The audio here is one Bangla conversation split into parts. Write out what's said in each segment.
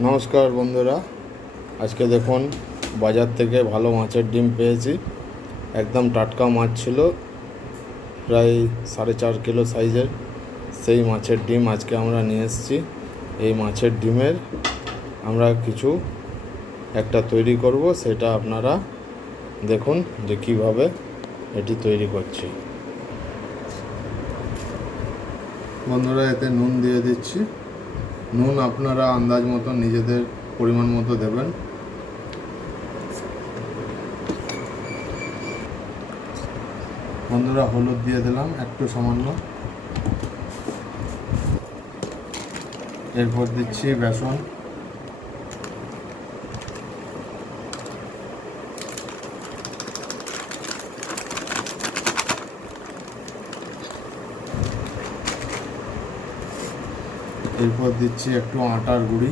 নমস্কার বন্ধুরা, আজকে দেখুন বাজার থেকে ভালো মাছের ডিম পেয়েছি। একদম টাটকা মাছ ছিল, প্রায় 4.5 কিলো সাইজের। সেই মাছের ডিম আজকে আমরা নিয়ে এসেছি। এই মাছের ডিমের আমরা কিছু একটা তৈরি করব, সেটা আপনারা দেখুন যে কীভাবে এটি তৈরি করছি। বন্ধুরা, এতে নুন দিয়ে দিচ্ছি। নুন আপনারা আন্দাজ মতো নিজেদের পরিমাণ মতো দেবেন। বন্ধুরা, হলুদ দিয়ে দিলাম একটু সামান্য। এরপর দিচ্ছি বেসন। এরপর দিচ্ছি একটু আটার গুঁড়ি।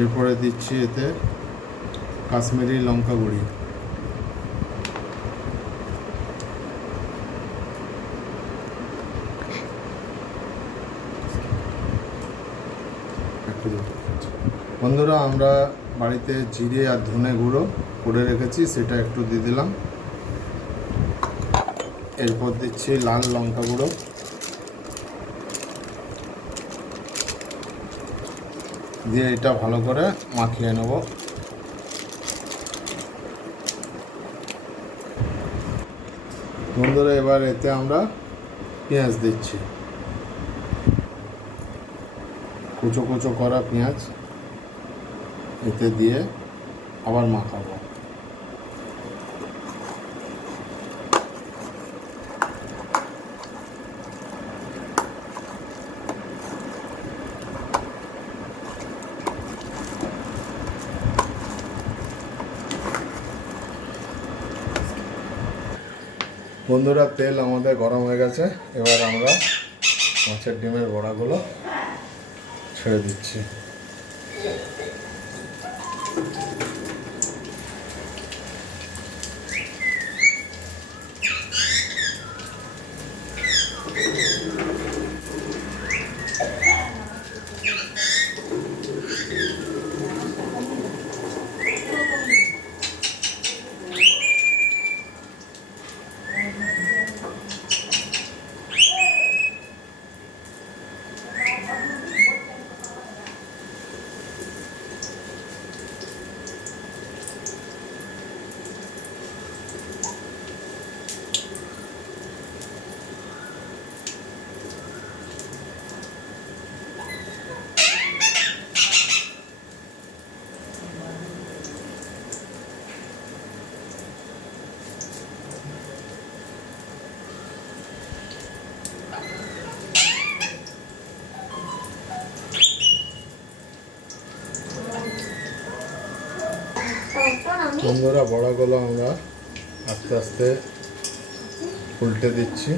এরপরে দিচ্ছি এতে কাশ্মীরি লঙ্কা গুঁড়ি। বন্ধুরা, আমরা বাড়িতে জিরে আর ধনে গুঁড়ো করে রেখেছি, সেটা একটু দিয়ে দিলাম। এরপর দিচ্ছি লাল লঙ্কা গুঁড়ো। দিয়ে এটা ভালো করে মাখিয়ে নেব। বন্ধুরা, এবার এতে আমরা পেঁয়াজ দিচ্ছি, কুচো কুচো করা পেঁয়াজ এতে দিয়ে আবার মাখাবো। বন্ধুরা, তেল আমাদের গরম হয়ে গেছে। এবার আমরা মাছের ডিমের বড়াগুলো ছেড়ে দিচ্ছি। বন্ধুরা, বড়াগুলো আমরা আস্তে আস্তে উল্টে দিচ্ছি।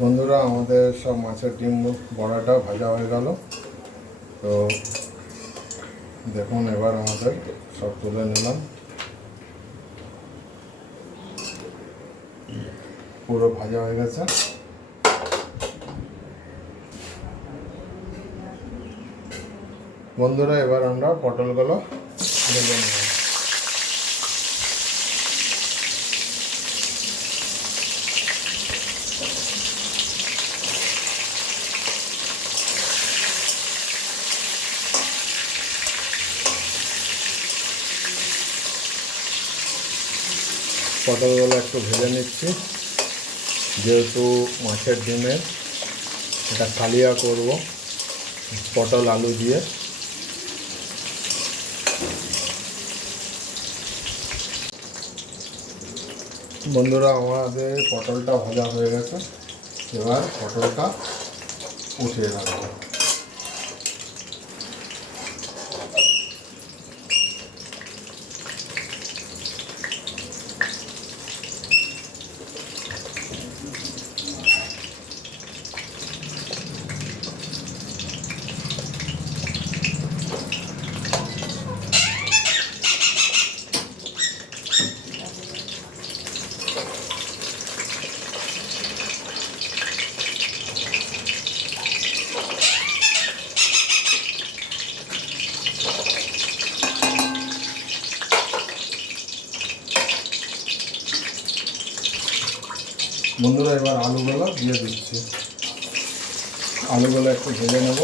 বন্ধুরা, আমাদের সব মাছের ডিম বড়াটা ভাজা হয়ে গেল। তো দেখুন, এবার আমাদের সব তুলে নিলাম। পুরো ভাজা হয়ে গেছে। বন্ধুরা, এবার আমরা পটলগুলো ভেজে নেব। পটলগুলো একটু ভেজে নিচ্ছি, যেহেতু মাছের ডিমের এটা কালিয়া করব পটল আলু দিয়ে। বন্ধুরা, আমাদের পটলটা ভাজা হয়ে গেছে। এবার পটলটা উঠিয়ে রাখবো। বন্ধুরা এবার আলুগুলো দিয়ে দিচ্ছি। আলুগুলো একটু ভেজে নেব।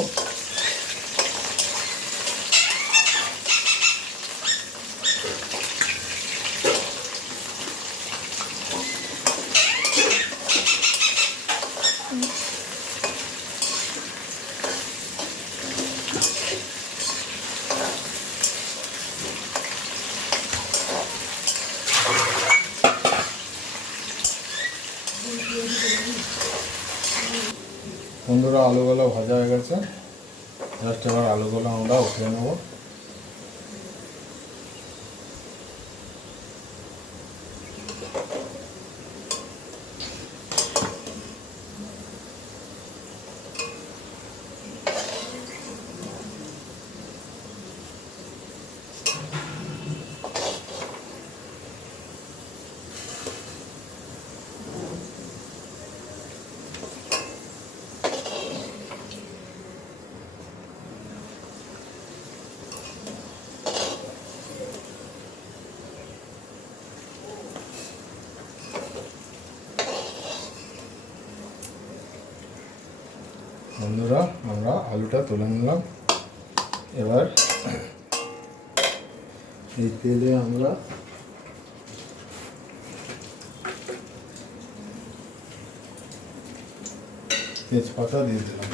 বন্ধুরা আলুগুলো ভাজা হয়ে গেছে, জাস্ট এবার আলুগুলো আমরা উঠিয়ে নেব। বন্ধুরা আমরা আলুটা তুলে নিলাম। এবার এই তেলে আমরা তেজপাতা দিয়ে দিলাম।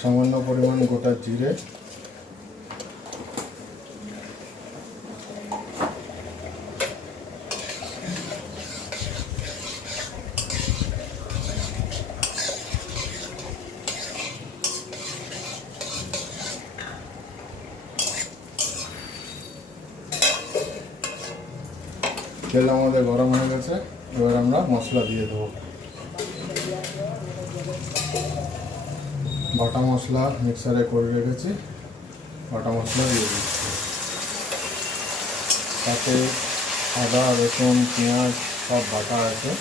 সামান্য পরিমাণ গোটা জিরে, তেল আমাদের গরম হয়ে গেছে। এবার আমরা মশলা দিয়ে দেবো। বাটা মশলা মিক্সারে করে রেখেছি, বাটা মশলা দিয়ে দিচ্ছি। তাতে আদা রসুন পেঁয়াজ সব বাটা আছে।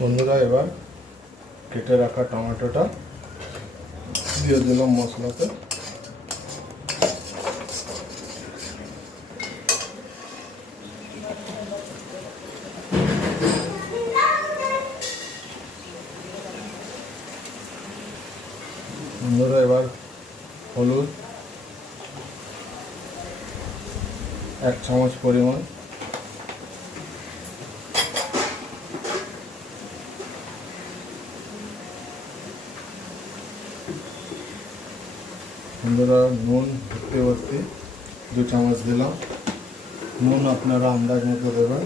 বন্ধুরা এবার কেটে রাখা টমেটোটা দিয়ে দিলাম মশলাতে। বন্ধুরা এবার হলুদ 1 চামচ পরিমাণ, বন্ধুরা নুন ভর্তি 2 চামচ দিলাম। নুন আপনারা আন্দাজ মতো দেবেন।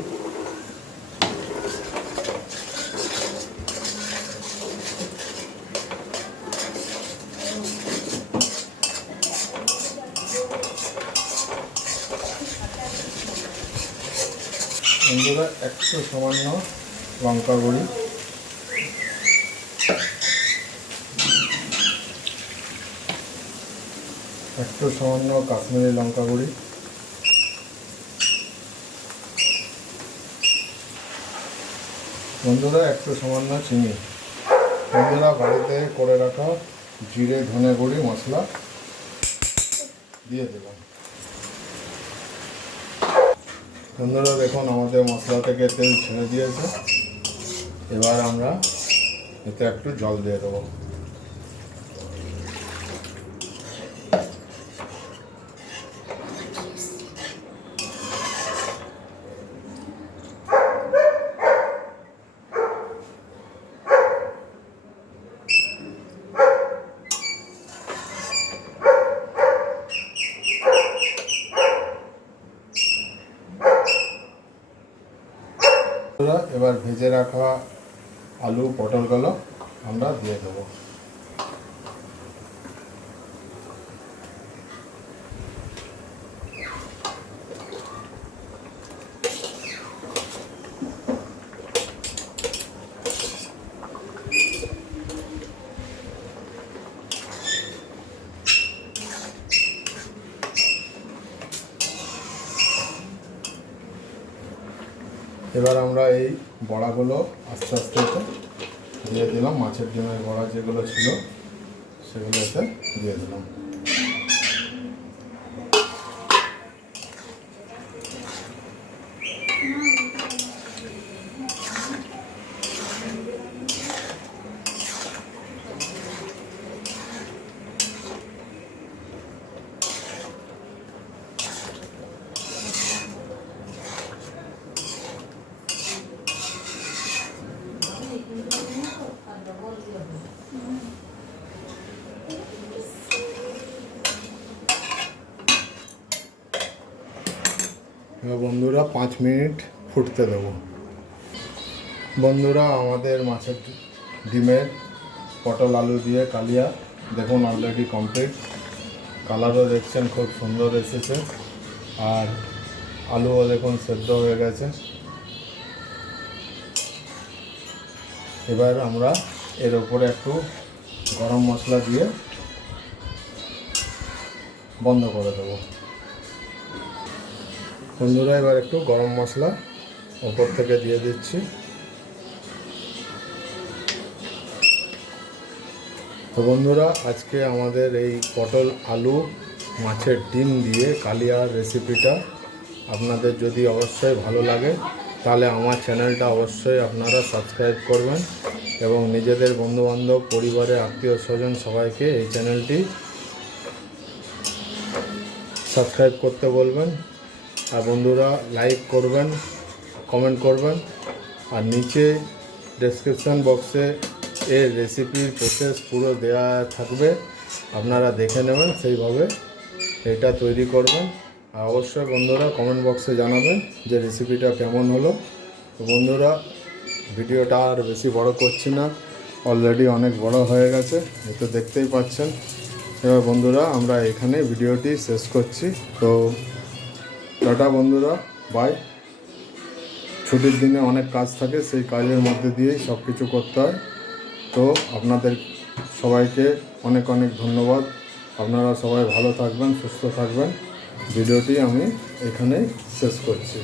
বন্ধুরা একটু সামান্য লঙ্কা গুঁড়ি, একটু সামান্য কাশ্মীরি লঙ্কা গুঁড়ি, বন্ধুরা একটু সামান্য চিনি। বন্ধুরা বাড়িতে করে রাখা জিরে ধনে গুঁড়ি মশলা দিয়ে দিলাম। বন্ধুরা দেখুন আমাদের মশলা থেকে তেল ছেড়ে দিয়েছে। এবার আমরা এতে একটু জল দিয়ে দেবো। বন্ধুরা এবার ভেজে রাখা আলু পটলগুলো আমরা দিয়ে দেবো। এবার আমরা এই বড়াগুলো আস্তে আস্তে দিয়ে দিলাম, মাছের ডিমের বড়া যেগুলো ছিল সেগুলো এতে দিয়ে দিলাম। এবার বন্ধুরা 5 মিনিট ফুটতে দেবো। বন্ধুরা আমাদের মাছের ডিমের পটল আলু দিয়ে কালিয়া দেখুন অলরেডি কমপ্লিট। কালারও দেখছেন খুব সুন্দর এসেছে, আর আলুও দেখুন সেদ্ধ হয়ে গেছে। এবার আমরা এর উপরে একটু গরম মশলা দিয়ে বন্ধ করে দেবো। বন্ধুরা এবার একটু গরম মশলা ওপর থেকে দিয়ে দিচ্ছি। তো বন্ধুরা আজকে আমাদের এই পটল আলু মাছের ডিম দিয়ে কালিয়ার রেসিপিটা আপনাদের যদি অবশ্যই ভালো লাগে তাহলে আমার চ্যানেলটা অবশ্যই আপনারা সাবস্ক্রাইব করবেন এবং নিজেদের বন্ধুবান্ধব পরিবারের আত্মীয় স্বজন সবাইকে এই চ্যানেলটি সাবস্ক্রাইব করতে বলবেন। আর বন্ধুরা লাইক করবেন, কমেন্ট করবেন, আর নিচে ডেসক্রিপশন বক্সে এর রেসিপির প্রসেস পুরো দেওয়া থাকবে, আপনারা দেখে নেবেন, সেইভাবে এটা তৈরি করবেন। আর অবশ্যই বন্ধুরা কমেন্ট বক্সে জানাবেন যে রেসিপিটা কেমন হলো। তো বন্ধুরা ভিডিওটা আর বেশি বড় করছি না, অলরেডি অনেক বড় হয়ে গেছে, এই তো দেখতেই পাচ্ছেন। এবার বন্ধুরা আমরা এখানে ভিডিওটি শেষ করছি। তো টাটা বন্ধুরা, বাই। ছুটির দিনে অনেক কাজ থাকে, সেই কাজের মধ্যে দিয়েই সব কিছু করতে হয়। তো আপনাদের সবাইকে অনেক অনেক ধন্যবাদ। আপনারা সবাই ভালো থাকবেন, সুস্থ থাকবেন। ভিডিওটি আমি এখানেই শেষ করছি।